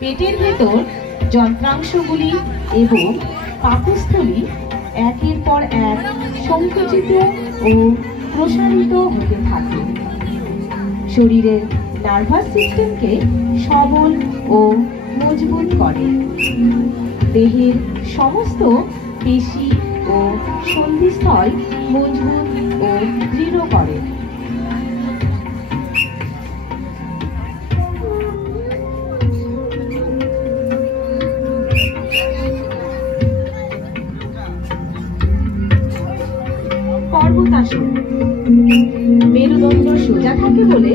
পেটের ভেতর যন্ত্রাংশগুলি এবং পাকস্থলী একের পর এক সংকুচিত ও প্রসারিত হতে থাকে। শরীরের নার্ভাস সিস্টেমকে সবল ও মজবুত করে। দেহের সমস্ত পেশি ও সন্ধিস্থল মজবুত ও দৃঢ় করে। পর্বতাসন মেরুদণ্ড সোজা থাকে বলে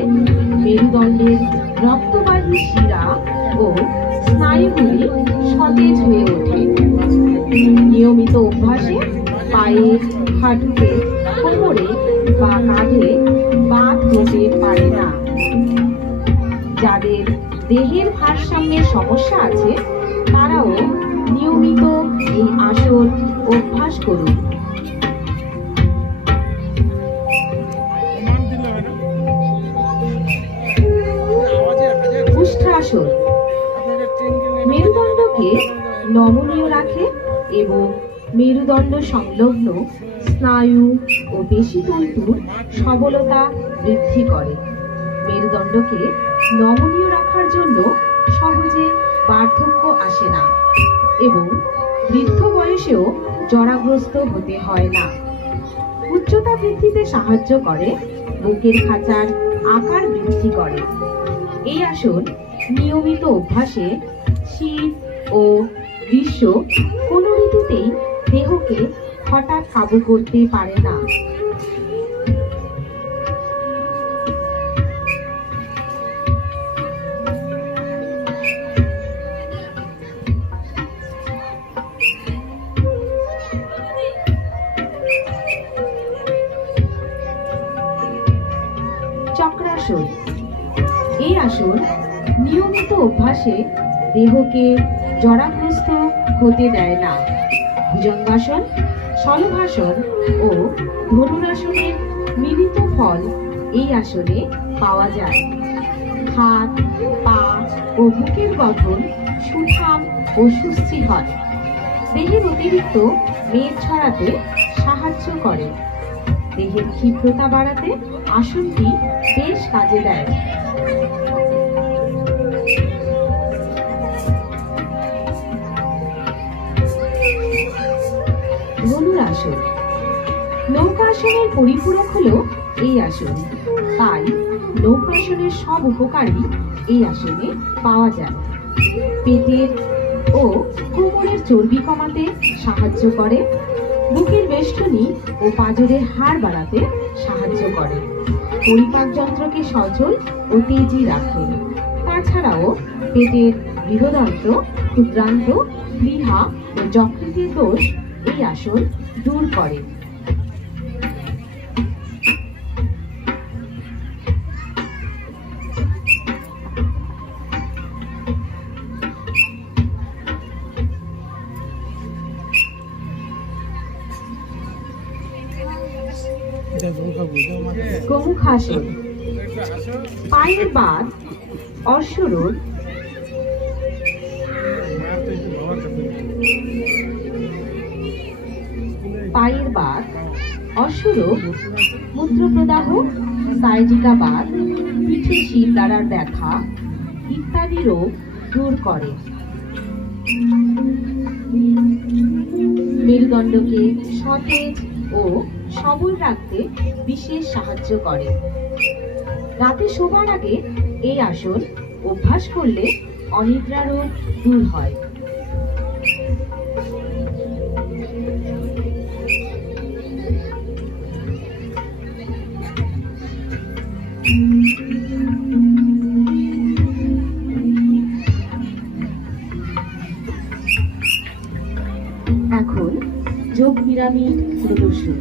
মেরুদণ্ডের রক্তবাহী শিরা ও স্নায়ুগুলি সতেজ হয়ে ওঠে। নিয়মিত অভ্যাসে পায়ে, হাঁটুতে, কোমরে বা কাঁধে বাত হতে পারে না। যাদের দেহের ভারসাম্যের সমস্যা আছে, তারাও নিয়মিত এই আসন অভ্যাস করুন। উষ্ট্রাসন মেরুদণ্ডকে নমনীয় রাখে এবং মেরুদণ্ড সংলগ্ন স্নায়ু ও পেশিতন্তুর সবলতা বৃদ্ধি করে। মেরুদণ্ডকে নমনীয় রাখার জন্য সহজে বার্ধক্য আসে না এবং বৃদ্ধ বয়সেও জরাগ্রস্ত হতে হয় না। উচ্চতা বৃদ্ধিতে সাহায্য করে, বুকের খাঁচার আকার বৃদ্ধি করে। এই আসন নিয়মিত অভ্যাসে শীত ও গ্রীষ্ম কোনো ঋতুতেই দেহকে হঠাৎ কাবু করতে পারে না। চক্রাসন। এই আসন নিয়মিত অভ্যাসে দেহকে জরাগ্রস্ত হতে দেয় না। ভুজঙ্গাসন শলভাসন ও ধনুরাসনের মিলিত ফল এই আসনে পাওয়া যায়। হাত, পা ও বুকের গঠন সুঠাম ও সুস্থির হয় দেহের অতিরিক্ত মেদ ছড়াতে সাহায্য করে। দেহের ক্ষিপ্রতা বাড়াতে আসনটি বেশ কাজে দেয়। নৌকাসনের পরিপূরক হলো এই আসন। তাই লোক নৌকাসনের সব উপকারী এই আসনে পাওয়া যায়। পেটের ও কোমরের চর্বি কমাতে সাহায্য করে, বুকের বেষ্টনী ও পাঁজরের হাড় বাড়াতে সাহায্য করে। পরিপাক যন্ত্রকে সচল ও তেজি রাখে। তাছাড়াও পেটের বৃহদন্ত্র ক্ষুদ্রান্ত প্লীহা ও যকৃতের দোষ এই আসন দূর করে। গোমুখাসন পায়ের বাদ অশ্বরোধ। পায়ের বাদ অশ্বরোগ মূত্রপ্রদাহ সাইটিকা বাদ পিঠে শীত দ্বারার ব্যথা ইত্যাদি রোগ দূর করে। মেরুদণ্ডকে সতেজ ও সবল রাখতে বিশেষ সাহায্য করে। রাতে শোবার আগে এই আসন অভ্যাস করলে অনিদ্রা রোগ দূর হয়। এখন যোগ বিরামী প্রদর্শন